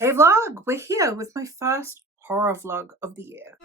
Hey vlog, we're here with my first horror vlog of the year.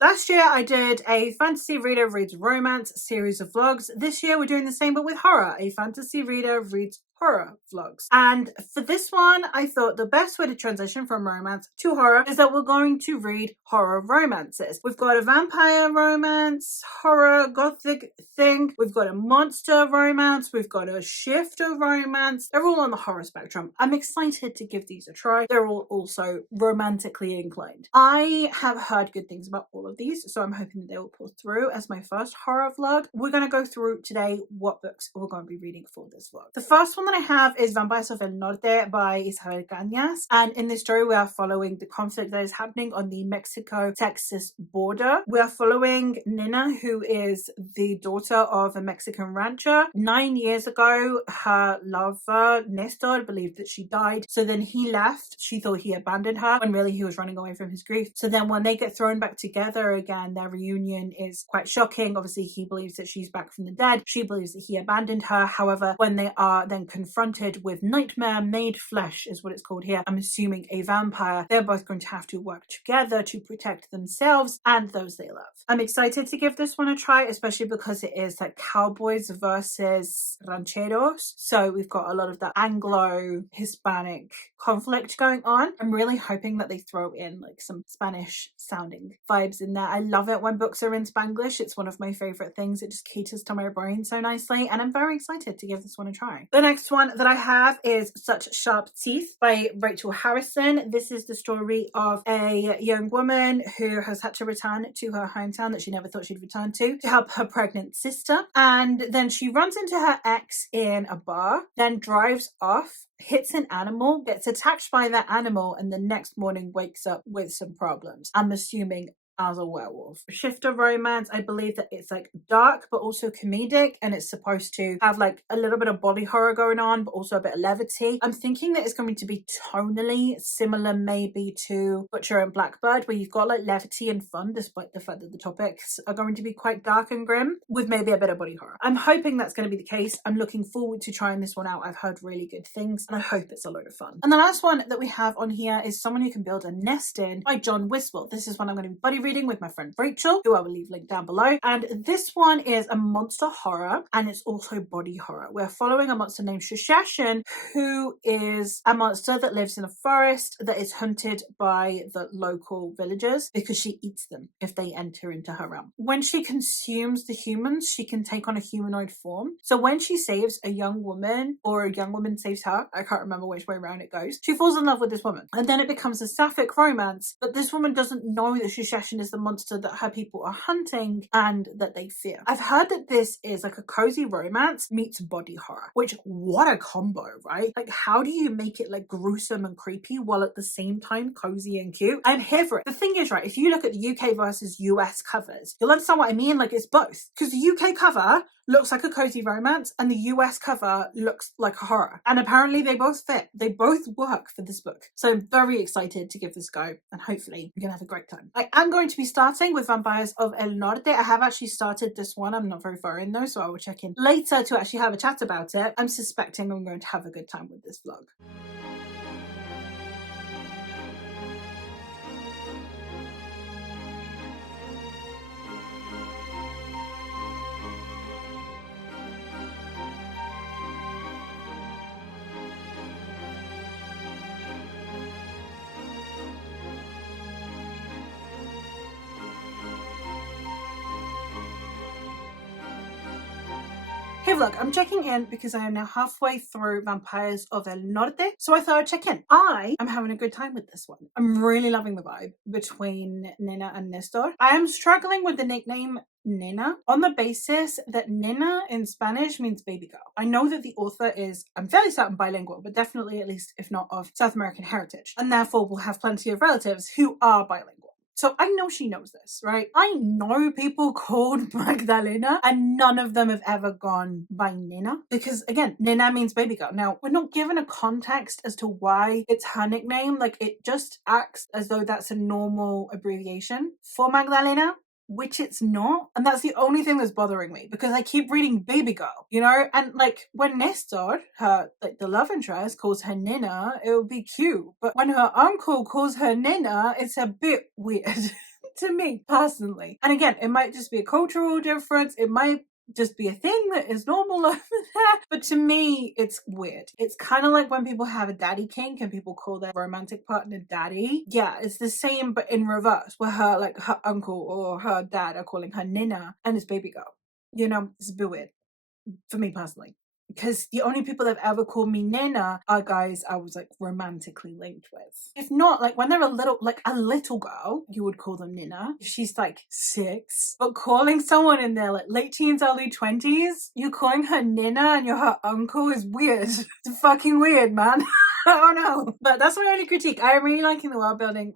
Last year I did a fantasy reader reads romance series of vlogs. This year we're doing the same but with horror, a fantasy reader reads horror vlogs. And for this one, I thought the best way to transition from romance to horror is that we're going to read horror romances. We've got a vampire romance, horror, gothic thing. We've got a monster romance. We've got a shifter romance. They're all on the horror spectrum. I'm excited to give these a try. They're all also romantically inclined. I have heard good things about all of these, so I'm hoping that they will pull through as my first horror vlog. We're going to go through today what books we're going to be reading for this vlog. The first one that I have is Vampires of el Norte by Isabel Cañas, and in this story we are following the conflict that is happening on the Mexico-Texas border. We are following Nina, who is the daughter of a Mexican rancher. 9 years ago, her lover Nestor believed that she died, so then he left. She thought he abandoned her when really he was running away from his grief. So then when they get thrown back together again, their reunion is quite shocking. Obviously he believes that she's back from the dead, she believes that he abandoned her. However, when they are then confronted with nightmare made flesh is what it's called here, I'm assuming a vampire, they're both going to have to work together to protect themselves and those they love. I'm excited to give this one a try, especially because it is like cowboys versus rancheros, so we've got a lot of the Anglo-Hispanic conflict going on. I'm really hoping that they throw in like some Spanish sounding vibes in there. I love it when books are in Spanglish. It's one of my favorite things. It just caters to my brain so nicely, and I'm very excited to give this one a try. The next one that I have is Such Sharp Teeth by Rachel Harrison. This is the story of a young woman who has had to return to her hometown that she never thought she'd return to help her pregnant sister, and then she runs into her ex in a bar, then drives off, hits an animal, gets attacked by that animal, and the next morning wakes up with some problems. I'm assuming as a werewolf. Shifter romance, I believe that it's like dark but also comedic, and it's supposed to have like a little bit of body horror going on but also a bit of levity. I'm thinking that it's going to be tonally similar maybe to Butcher and Blackbird, where you've got like levity and fun despite the fact that the topics are going to be quite dark and grim with maybe a bit of body horror. I'm hoping that's going to be the case. I'm looking forward to trying this one out. I've heard really good things and I hope it's a load of fun. And the last one that we have on here is Someone You Can Build a Nest In by John Wiswell. This is one I'm going to be buddy reading with my friend Rachel, who I will leave linked down below. And this one is a monster horror and it's also body horror. We're following a monster named Shashashin, who is a monster that lives in a forest that is hunted by the local villagers because she eats them if they enter into her realm. When she consumes the humans, she can take on a humanoid form. So when she saves a young woman or a young woman saves her, I can't remember which way around it goes, she falls in love with this woman. And then it becomes a sapphic romance, but this woman doesn't know that Shashashin is the monster that her people are hunting and that they fear. I've heard that this is like a cozy romance meets body horror, which what a combo, right? Like how do you make it like gruesome and creepy while at the same time cozy and cute? I'm here for it. The thing is, right, if you look at the UK versus US covers, you'll understand what I mean. Like it's both, because the UK cover looks like a cozy romance and the US cover looks like a horror, and apparently they both fit. They both work for this book, so I'm very excited to give this a go and hopefully we're gonna have a great time. I am going to be starting with Vampires of el Norte. I have actually started this one. I'm not very far in though, so I will check in later to actually have a chat about it. I'm suspecting I'm going to have a good time with this vlog. Hey vlog, I'm checking in because I am now halfway through Vampires of el Norte, so I thought I'd check in. I am having a good time with this one. I'm really loving the vibe between Nina and Nestor. I am struggling with the nickname Nina on the basis that Nina in Spanish means baby girl. I know that the author is, I'm fairly certain, bilingual, but definitely at least if not of South American heritage, and therefore will have plenty of relatives who are bilingual. So I know she knows this, right? I know people called Magdalena and none of them have ever gone by Nina because, again, Nina means baby girl. Now, we're not given a context as to why it's her nickname. Like, it just acts as though that's a normal abbreviation for Magdalena. which it's not. And that's the only thing that's bothering me, because I keep reading Baby Girl, you know? And like when Nestor, her, like the love interest, calls her Nina, it would be cute. But when her uncle calls her Nina, it's a bit weird. To me personally. And again, it might just be a cultural difference. It might just be a thing that is normal over there. But to me, it's weird. It's kind of like when people have a daddy kink and people call their romantic partner daddy. Yeah, it's the same, but in reverse, where her uncle or her dad are calling her Nina and it's Baby Girl. You know, it's a bit weird for me personally. Because the only people that have ever called me Nina are guys I was like romantically linked with. If not, like when they're a little girl, you would call them Nina. If she's like 6. But calling someone in their like late teens, early 20s, you're calling her Nina and you're her uncle is weird. It's fucking weird, man. I don't know. But that's my only critique. I am really liking the world building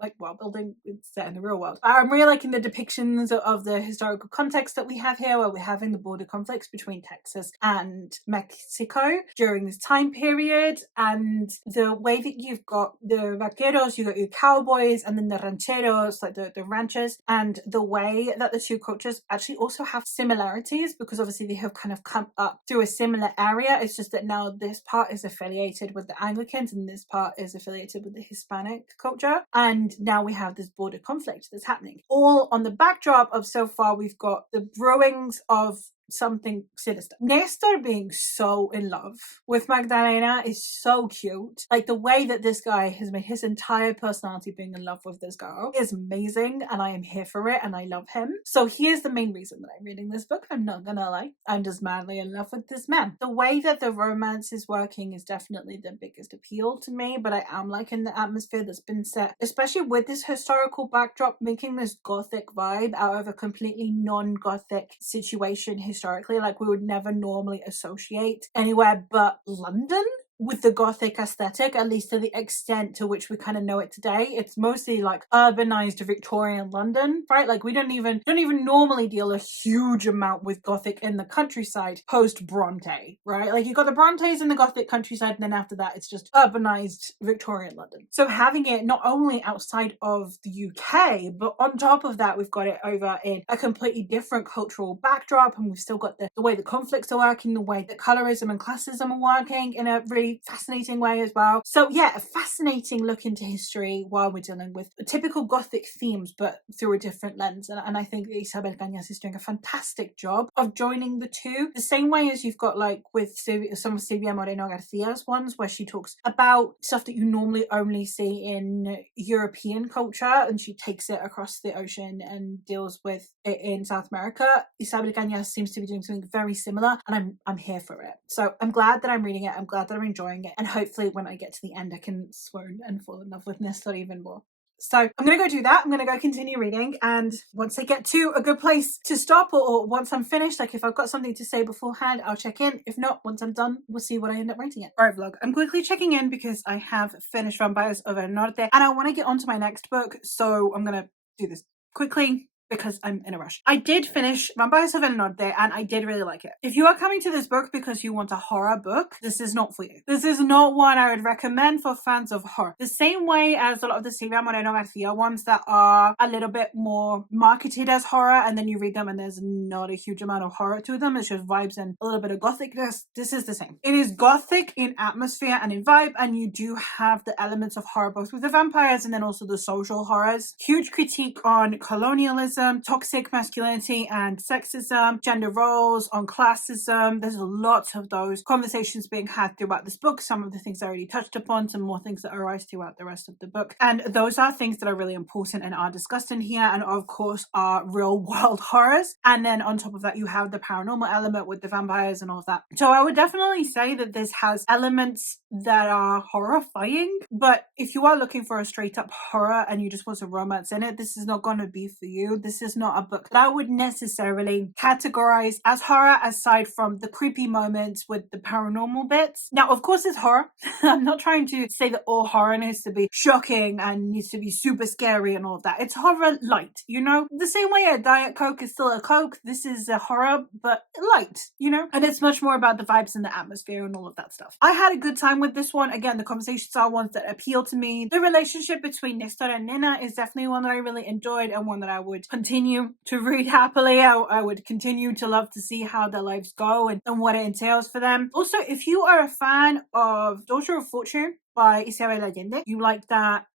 it's set in the real world. I'm really liking the depictions of the historical context that we have here, where we're having the border conflicts between Texas and Mexico during this time period, and the way that you've got the vaqueros, you've got your cowboys, and then the rancheros, like the ranchers, and the way that the two cultures actually also have similarities, because obviously they have kind of come up through a similar area. It's just that now this part is affiliated with the Anglicans and this part is affiliated with the Hispanic culture, and now we have this border conflict that's happening, all on the backdrop of, so far we've got the brewings of something sinister. Nestor being so in love with Magdalena is so cute. Like the way that this guy has made his entire personality being in love with this girl is amazing, and I am here for it and I love him. So here's the main reason that I'm reading this book. I'm not gonna lie, I'm just madly in love with this man. The way that the romance is working is definitely the biggest appeal to me, but I am liking the atmosphere that's been set, especially with this historical backdrop, making this gothic vibe out of a completely non-gothic situation historically. Like we would never normally associate anywhere but London with the gothic aesthetic, at least to the extent to which we kind of know it today. It's mostly like urbanized Victorian London, right? Like we don't even normally deal a huge amount with gothic in the countryside post Bronte, right? Like you got the Brontes in the gothic countryside, and then after that it's just urbanized Victorian London. So having it not only outside of the UK, but on top of that we've got it over in a completely different cultural backdrop, and we've still got the way the conflicts are working, the way that colorism and classism are working in a really fascinating way as well. So yeah, a fascinating look into history while we're dealing with typical gothic themes but through a different lens, and I think Isabel Cañas is doing a fantastic job of joining the two, the same way as you've got like with some of Silvia Moreno Garcia's ones, where she talks about stuff that you normally only see in European culture and she takes it across the ocean and deals with it in South America. Isabel Cañas seems to be doing something very similar, and I'm here for it. So I'm glad that I'm reading it, I'm glad that I'm enjoying it, and hopefully when I get to the end I can swoon and fall in love with Nestor even more. So I'm going to go do that. I'm going to go continue reading, and once I get to a good place to stop, or once I'm finished, like if I've got something to say beforehand, I'll check in. If not, once I'm done, we'll see what I end up writing it. Alright vlog, I'm quickly checking in because I have finished Vampires of El Norte and I want to get on to my next book, so I'm going to do this quickly because I'm in a rush. I did finish Vampires of El Norte and I did really like it. If you are coming to this book because you want a horror book, this is not for you. This is not one I would recommend for fans of horror. The same way as a lot of the Silvia Moreno Garcia ones that are a little bit more marketed as horror, and then you read them and there's not a huge amount of horror to them. It's just vibes and a little bit of gothicness. This is the same. It is gothic in atmosphere and in vibe, and you do have the elements of horror both with the vampires and then also the social horrors. Huge critique on colonialism, toxic masculinity and sexism, gender roles, on classism. There's lots of those conversations being had throughout this book. Some of the things I already touched upon, some more things that arise throughout the rest of the book. And those are things that are really important and are discussed in here, and of course are real world horrors. And then on top of that, you have the paranormal element with the vampires and all of that. So I would definitely say that this has elements that are horrifying, but if you are looking for a straight up horror and you just want some romance in it, this is not going to be for you. This is not a book that I would necessarily categorize as horror, aside from the creepy moments with the paranormal bits. Now, of course, it's horror. I'm not trying to say that all horror needs to be shocking and needs to be super scary and all of that. It's horror light, you know? The same way a Diet Coke is still a Coke, this is a horror, but light, you know? And it's much more about the vibes and the atmosphere and all of that stuff. I had a good time with this one. Again, the conversations are ones that appeal to me. The relationship between Nestor and Nina is definitely one that I really enjoyed and one that I would continue to read happily. I would continue to love to see how their lives go and what it entails for them. Also, if you are a fan of Daughter of Fortune by Isabel Allende, you like that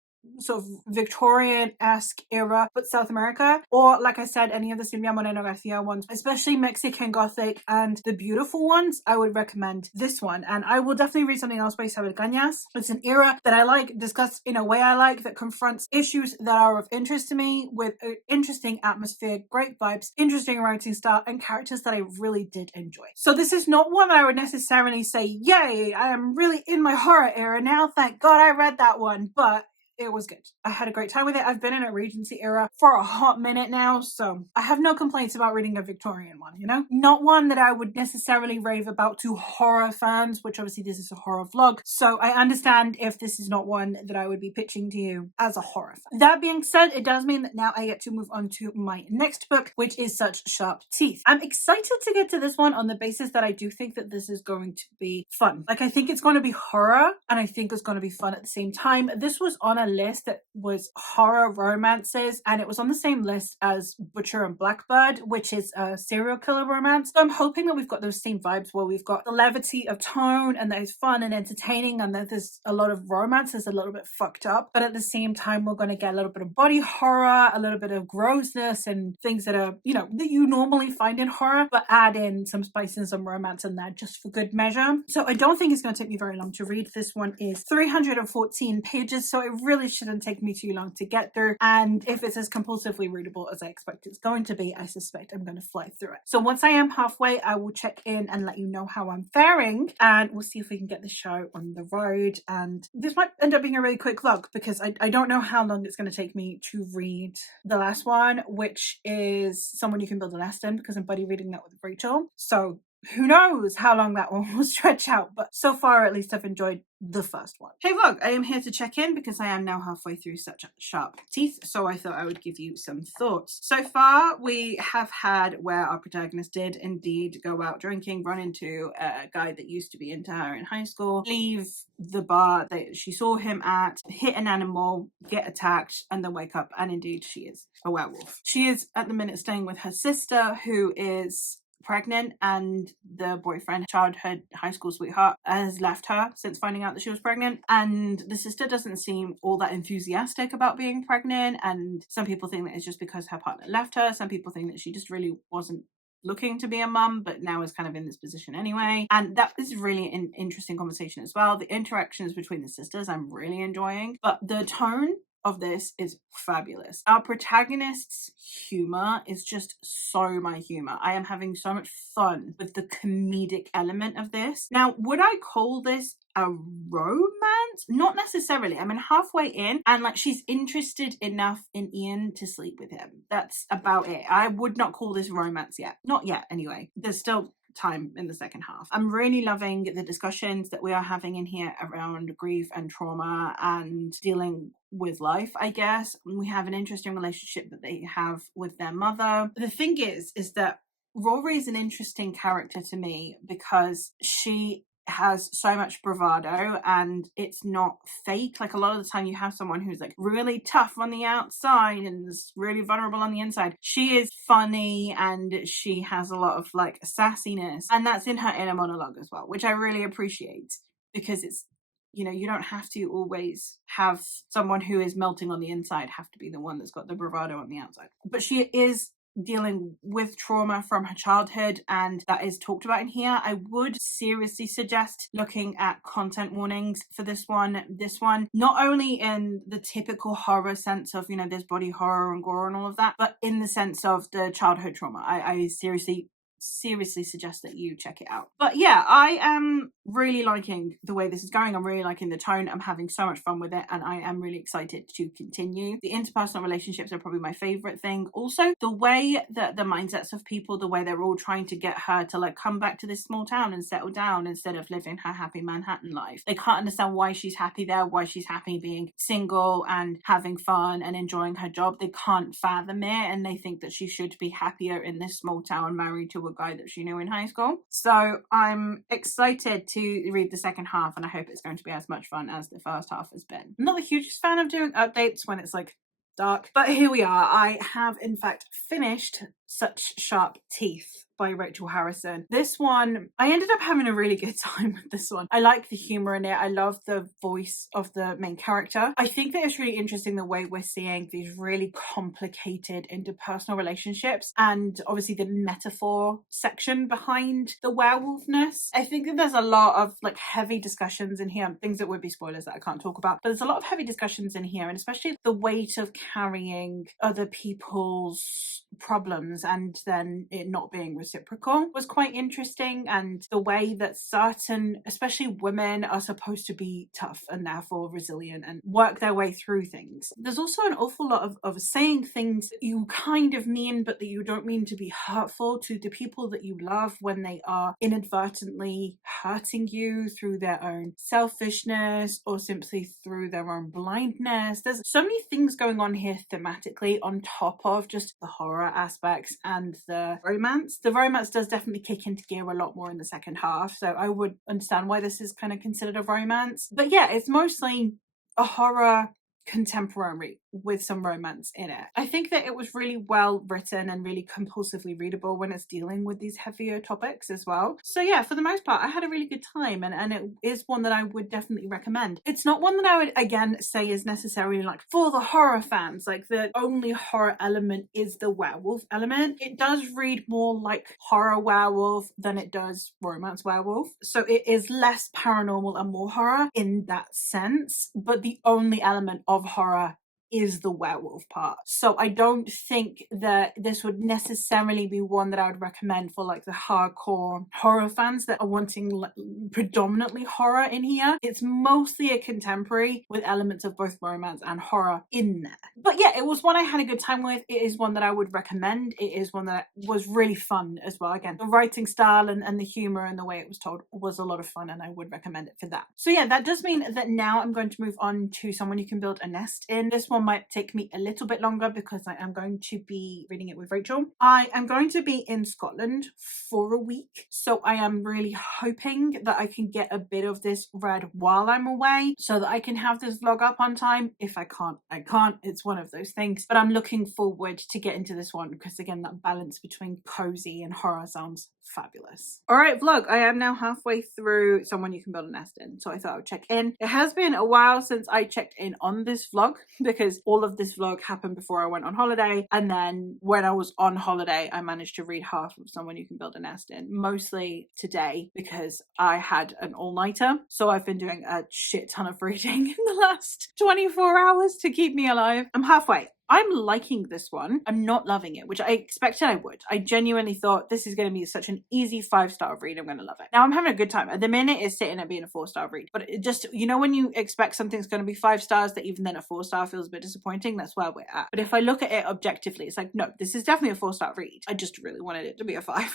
sort of Victorian-esque era but South America, or like I said, any of the Silvia Moreno Garcia ones, especially Mexican Gothic and the beautiful ones, I would recommend this one. And I will definitely read something else by Isabel Cañas. It's an era that I like, discussed in a way I like, that confronts issues that are of interest to me with an interesting atmosphere, great vibes, interesting writing style, and characters that I really did enjoy. So this is not one I would necessarily say, yay, I am really in my horror era now, thank God I read that one, but it was good. I had a great time with it. I've been in a Regency era for a hot minute now, so I have no complaints about reading a Victorian one, you know? Not one that I would necessarily rave about to horror fans, which obviously this is a horror vlog, so I understand if this is not one that I would be pitching to you as a horror fan. That being said, it does mean that now I get to move on to my next book, which is Such Sharp Teeth. I'm excited to get to this one on the basis that I do think that this is going to be fun. Like, I think it's going to be horror, and I think it's going to be fun at the same time. This was on a list that was horror romances, and it was on the same list as Butcher and Blackbird, which is a serial killer romance. So I'm hoping that we've got those same vibes where we've got the levity of tone and that it's fun and entertaining, and that there's a lot of romance that's a little bit fucked up, but at the same time we're going to get a little bit of body horror, a little bit of grossness and things that are, you know, that you normally find in horror, but add in some spice and some romance in there just for good measure. So I don't think it's going to take me very long to read. This one is 314 pages, so it really shouldn't take me too long to get through, and if it's as compulsively readable as I expect it's going to be, I suspect I'm going to fly through it. So once I am halfway, I will check in and let you know how I'm faring, and we'll see if we can get the show on the road. And this might end up being a really quick vlog because I don't know how long it's going to take me to read the last one, which is Someone You Can Build a Nest In, because I'm buddy reading that with Rachel. So who knows how long that one will stretch out, but so far at least I've enjoyed the first one. Hey vlog, I am here to check in because I am now halfway through Such Sharp Teeth, so I thought I would give you some thoughts. So far we have had where our protagonist did indeed go out drinking, run into a guy that used to be into her in high school, leave the bar that she saw him at, hit an animal, get attacked, and then wake up, and indeed she is a werewolf. She is at the minute staying with her sister, who is pregnant, and the boyfriend, childhood high school sweetheart, has left her since finding out that she was pregnant, and the sister doesn't seem all that enthusiastic about being pregnant, and some people think that it's just because her partner left her. Some people think that she just really wasn't looking to be a mum, but now is kind of in this position anyway. And that is really an interesting conversation as well. The interactions between the sisters I'm really enjoying, but the tone of this is fabulous. Our protagonist's humor is just so my humor. I am having so much fun with the comedic element of this. Now, would I call this a romance? Not necessarily. I'm halfway in, and like, she's interested enough in Ian to sleep with him. That's about it. I would not call this romance yet. Not yet, anyway. There's still time in the second half. I'm really loving the discussions that we are having in here around grief and trauma and dealing with life, I guess. We have an interesting relationship that they have with their mother. The thing is that Rory is an interesting character to me because she has so much bravado and it's not fake. Like, a lot of the time you have someone who's like really tough on the outside and is really vulnerable on the inside. She is funny and she has a lot of like sassiness, and that's in her inner monologue as well, which I really appreciate, because it's, you know, you don't have to always have someone who is melting on the inside have to be the one that's got the bravado on the outside. But she is dealing with trauma from her childhood, and that is talked about in here. I would seriously suggest looking at content warnings for this one, not only in the typical horror sense of, you know, there's body horror and gore and all of that, but in the sense of the childhood trauma. I seriously suggest that you check it out. But yeah, I am really liking the way this is going. I'm really liking the tone. I'm having so much fun with it, and I am really excited to continue. The interpersonal relationships are probably my favorite thing. Also, the way that the mindsets of people, the way they're all trying to get her to like come back to this small town and settle down instead of living her happy Manhattan life. They can't understand why she's happy there, why she's happy being single and having fun and enjoying her job. They can't fathom it, and they think that she should be happier in this small town married to a guy that she knew in high school. So I'm excited to read the second half, and I hope it's going to be as much fun as the first half has been. I'm not the hugest fan of doing updates when it's like dark. But here we are. I have in fact finished Such Sharp Teeth by Rachel Harrison. This one, I ended up having a really good time with this one. I like the humor in it. I love the voice of the main character. I think that it's really interesting the way we're seeing these really complicated interpersonal relationships, and obviously the metaphor section behind the werewolfness. I think that there's a lot of like heavy discussions in here, things that would be spoilers that I can't talk about, but there's a lot of heavy discussions in here, and especially the weight of carrying other people's problems and then it not being reciprocal was quite interesting, and the way that certain, especially women, are supposed to be tough and therefore resilient and work their way through things. There's also an awful lot of saying things that you kind of mean but that you don't mean to be hurtful to the people that you love when they are inadvertently hurting you through their own selfishness or simply through their own blindness. There's so many things going on here thematically on top of just the horror aspects and the romance. The romance does definitely kick into gear a lot more in the second half, so I would understand why this is kind of considered a romance. But yeah, it's mostly a horror contemporary with some romance in it. I think that it was really well written and really compulsively readable when it's dealing with these heavier topics as well. So yeah, for the most part, I had a really good time, and it is one that I would definitely recommend. It's not one that I would again say is necessarily like for the horror fans, like the only horror element is the werewolf element. It does read more like horror werewolf than it does romance werewolf, so it is less paranormal and more horror in that sense, but the only element of horror is the werewolf part. So I don't think that this would necessarily be one that I would recommend for like the hardcore horror fans that are wanting predominantly horror in here. It's mostly a contemporary with elements of both romance and horror in there. But yeah, it was one I had a good time with. It is one that I would recommend. It is one that was really fun as well. Again, the writing style and the humor and the way it was told was a lot of fun, and I would recommend it for that. So yeah, that does mean that now I'm going to move on to Someone You Can Build a Nest In. This one might take me a little bit longer because I am going to be reading it with Rachel. I am going to be in Scotland for a week, so I am really hoping that I can get a bit of this read while I'm away so that I can have this vlog up on time. If I can't, I can't. It's one of those things, but I'm looking forward to get into this one because again, that balance between cozy and horror sounds fabulous. All right, vlog, I am now halfway through Someone You Can Build a Nest In, so I thought I would check in. It has been a while since I checked in on this vlog because all of this vlog happened before I went on holiday, and then when I was on holiday I managed to read half of Someone You Can Build a Nest In, mostly today because I had an all-nighter, so I've been doing a shit ton of reading in the last 24 hours to keep me alive. I'm halfway. I'm liking this one. I'm not loving it, which I expected I would. I genuinely thought this is going to be such an easy 5-star read. I'm going to love it. Now I'm having a good time. At the minute it's sitting at being a 4-star read, but it just, you know, when you expect something's going to be 5 stars, that even then a 4-star feels a bit disappointing. That's where we're at. But if I look at it objectively, it's like, no, this is definitely a 4-star read. I just really wanted it to be a 5.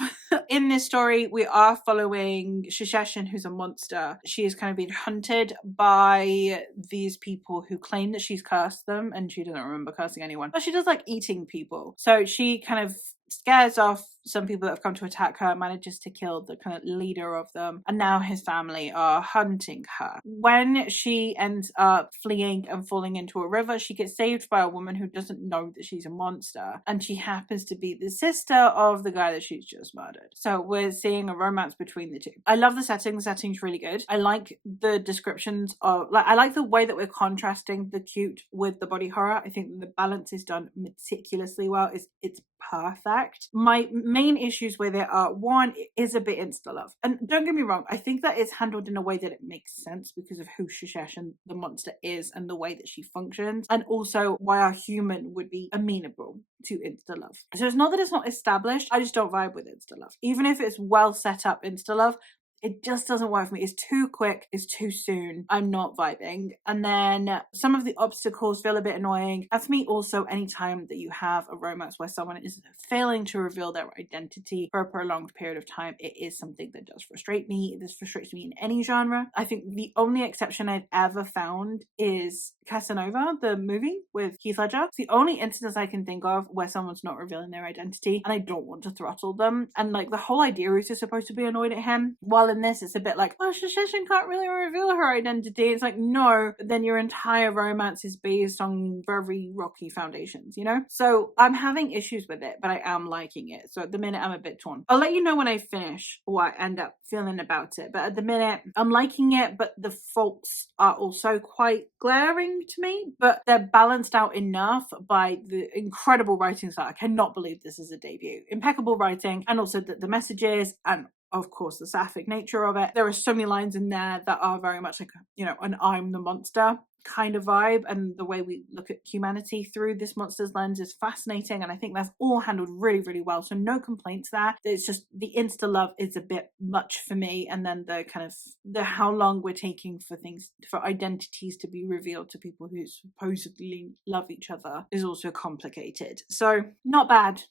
In this story, we are following Shisheshan, who's a monster. She is kind of being hunted by these people who claim that she's cursed them, and she doesn't remember cursing anyone, but she does like eating people. So she kind of scares off some people that have come to attack her, manages to kill the kind of leader of them, and now his family are hunting her. When she ends up fleeing and falling into a river, she gets saved by a woman who doesn't know that she's a monster, and she happens to be the sister of the guy that she's just murdered. So we're seeing a romance between the two. I love the setting. The setting's really good. I like the descriptions of, like, I like the way that we're contrasting the cute with the body horror. I think the balance is done meticulously well. It's perfect. My main issues with it are, one, it is a bit insta-love. And don't get me wrong, I think that it's handled in a way that it makes sense because of who Shisheshan the monster is and the way that she functions, and also why a human would be amenable to insta-love. So it's not that it's not established, I just don't vibe with insta-love. Even if it's well set up insta-love, it just doesn't work for me. It's too quick. It's too soon. I'm not vibing. And then some of the obstacles feel a bit annoying. And for me also, anytime that you have a romance where someone is failing to reveal their identity for a prolonged period of time, it is something that does frustrate me. This frustrates me in any genre. I think the only exception I've ever found is Casanova, the movie with Heath Ledger. It's the only instance I can think of where someone's not revealing their identity and I don't want to throttle them. And like the whole idea is you're supposed to be annoyed at him, while in this, it's a bit like, oh, Shisheshin can't really reveal her identity. It's like, no, but then your entire romance is based on very rocky foundations, you know? So I'm having issues with it, but I am liking it. So at the minute, I'm a bit torn. I'll let you know when I finish what I end up feeling about it. But at the minute, I'm liking it, but the faults are also quite glaring to me, but they're balanced out enough by the incredible writing style. I cannot believe this is a debut. Impeccable writing, and also the messages, and of course the sapphic nature of it. There are so many lines in there that are very much like, you know, an I'm the monster kind of vibe, and the way we look at humanity through this monster's lens is fascinating, and I think that's all handled really, really well. So no complaints there. It's just the insta love is a bit much for me, and then the kind of the how long we're taking for things, for identities to be revealed to people who supposedly love each other is also complicated. So not bad.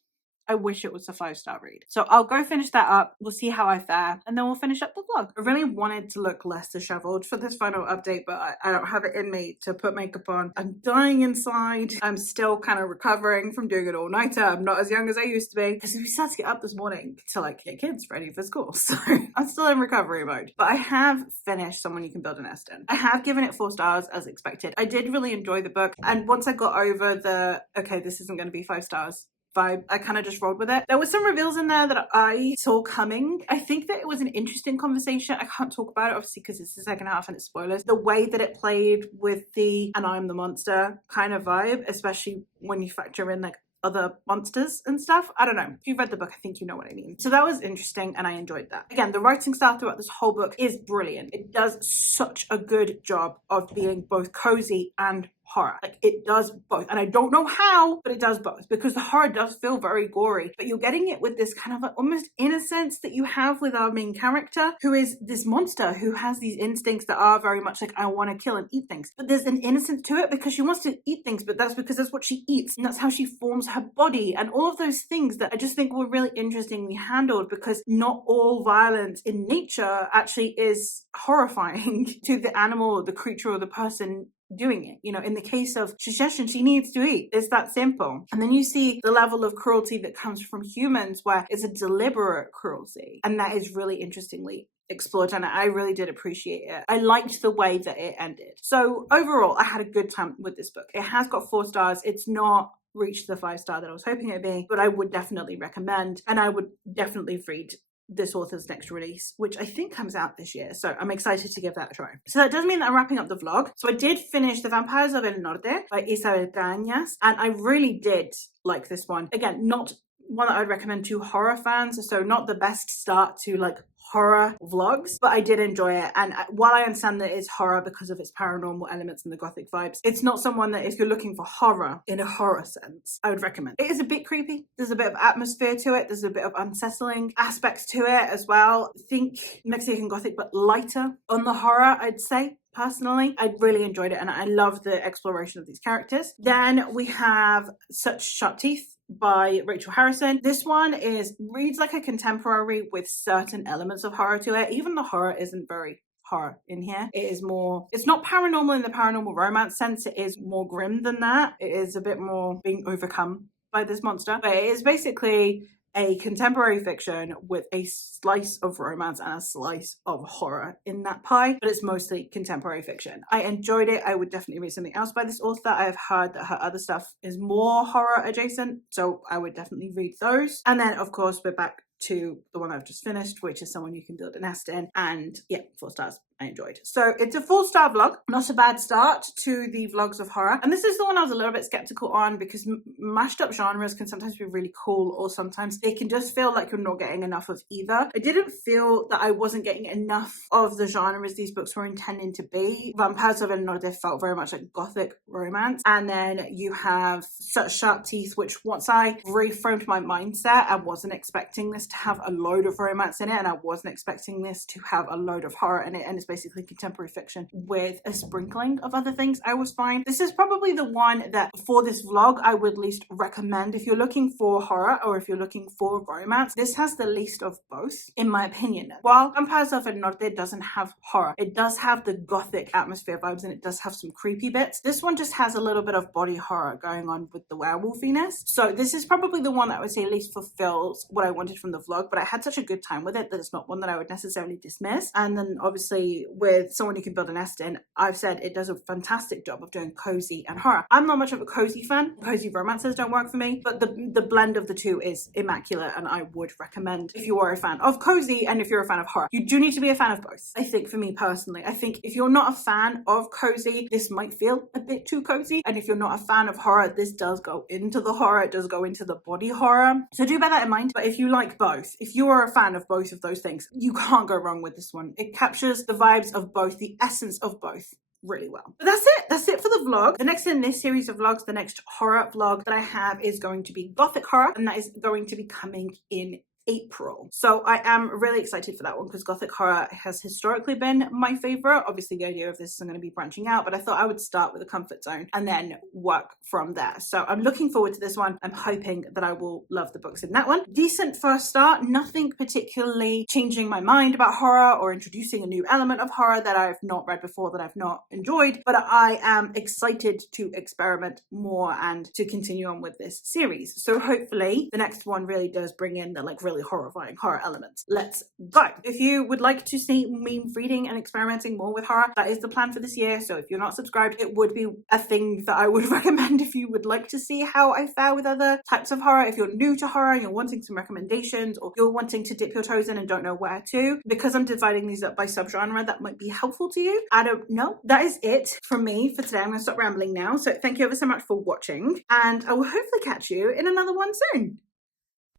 I wish it was a 5-star read. So I'll go finish that up. We'll see how I fare, and then we'll finish up the vlog. I really wanted to look less disheveled for this final update, but I don't have it in me to put makeup on. I'm dying inside. I'm still kind of recovering from doing an all-nighter. I'm not as young as I used to be, because we started to get up this morning to like get kids ready for school. So I'm still in recovery mode, but I have finished Someone You Can Build a Nest In. I have given it 4 stars as expected. I did really enjoy the book, and once I got over the, okay, this isn't going to be 5 stars vibe, I kind of just rolled with it. There were some reveals in there that I saw coming. I think that it was an interesting conversation. I can't talk about it obviously because it's the second half and it's spoilers. The way that it played with the and I'm the monster kind of vibe, especially when you factor in like other monsters and stuff. I don't know. If you've read the book, I think you know what I mean. So that was interesting and I enjoyed that. Again, the writing style throughout this whole book is brilliant. It does such a good job of being both cozy and horror. Like, it does both, and I don't know how, but it does both, because the horror does feel very gory, but you're getting it with this kind of like almost innocence that you have with our main character, who is this monster who has these instincts that are very much like, I want to kill and eat things, but there's an innocence to it because she wants to eat things, but that's because that's what she eats, and that's how she forms her body, and all of those things that I just think were really interestingly handled, because not all violence in nature actually is horrifying to the animal or the creature or the person doing it. You know, in the case of Shisheshin, she needs to eat. It's that simple. And then you see the level of cruelty that comes from humans, where it's a deliberate cruelty, and that is really interestingly explored, and I really did appreciate it. I liked the way that it ended. So overall, I had a good time with this book. It has got 4 stars. It's not reached the 5-star that I was hoping it'd be, but I would definitely recommend, and I would definitely read this author's next release, which I think comes out this year, so I'm excited to give that a try. So that does mean that I'm wrapping up the vlog. So I did finish The Vampires of El Norte by Isabel Cañas, and I really did like this one. Again, not one that I'd recommend to horror fans, so not the best start to like horror vlogs, but I did enjoy it. And while I understand that it's horror because of its paranormal elements and the gothic vibes, it's not someone that if you're looking for horror in a horror sense, I would recommend. It is a bit creepy. There's a bit of atmosphere to it. There's a bit of unsettling aspects to it as well. Think Mexican gothic, but lighter on the horror, I'd say. Personally, I really enjoyed it, and I love the exploration of these characters. Then we have Such Sharp Teeth by Rachel Harrison. This one reads like a contemporary with certain elements of horror to it. Even the horror isn't very horror in here. It is more, it's not paranormal in the paranormal romance sense. It is more grim than that. It is a bit more being overcome by this monster, but it is basically a contemporary fiction with a slice of romance and a slice of horror in that pie, but it's mostly contemporary fiction. I enjoyed it. I would definitely read something else by this author. I have heard that her other stuff is more horror adjacent, so I would definitely read those. And then, of course, we're back to the one I've just finished, which is Someone You Can Build a Nest In, and yeah, 4 stars. I enjoyed. So it's a 4-star vlog. Not a bad start to the vlogs of horror. And this is the one I was a little bit skeptical on, because mashed up genres can sometimes be really cool, or sometimes they can just feel like you're not getting enough of either. I didn't feel that I wasn't getting enough of the genres these books were intending to be. Vampires of El Norte felt very much like gothic romance. And then you have Such Sharp Teeth, which once I reframed my mindset, I wasn't expecting this to have a load of romance in it, and I wasn't expecting this to have a load of horror in it, and it's basically contemporary fiction with a sprinkling of other things, I always find. This is probably the one that for this vlog I would least recommend. If you're looking for horror or if you're looking for romance, this has the least of both, in my opinion. While Vampires del Norte doesn't have horror, it does have the gothic atmosphere vibes and it does have some creepy bits. This one just has a little bit of body horror going on with the werewolfiness. So this is probably the one that I would say least fulfills what I wanted from the vlog, but I had such a good time with it that it's not one that I would necessarily dismiss. And then obviously with Someone You Can Build a Nest In, I've said it does a fantastic job of doing cozy and horror. I'm not much of a cozy fan. Cozy romances don't work for me, but the blend of the two is immaculate, and I would recommend if you are a fan of cozy and if you're a fan of horror. You do need to be a fan of both. I think for me personally, I think if you're not a fan of cozy, this might feel a bit too cozy. And if you're not a fan of horror, this does go into the horror. It does go into the body horror. So do bear that in mind. But if you like both, if you are a fan of both of those things, you can't go wrong with this one. It captures the vibes of both, the essence of both, really well. But that's it for the vlog. The next in this series of vlogs, the next horror vlog that I have is going to be gothic horror, and that is going to be coming in April. So I am really excited for that one because gothic horror has historically been my favorite. Obviously the idea of this is I'm going to be branching out, but I thought I would start with a comfort zone and then work from there. So I'm looking forward to this one. I'm hoping that I will love the books in that one. Decent first start, nothing particularly changing my mind about horror or introducing a new element of horror that I've not read before, that I've not enjoyed, but I am excited to experiment more and to continue on with this series. So hopefully the next one really does bring in the really horrifying horror elements. Let's go. If you would like to see me reading and experimenting more with horror, that is the plan for this year. So if you're not subscribed, it would be a thing that I would recommend if you would like to see how I fare with other types of horror. If you're new to horror and you're wanting some recommendations, or you're wanting to dip your toes in and don't know where to, because I'm dividing these up by subgenre, that might be helpful to you. I don't know. That is it from me for today. I'm going to stop rambling now. So thank you ever so much for watching, and I will hopefully catch you in another one soon.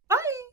Bye.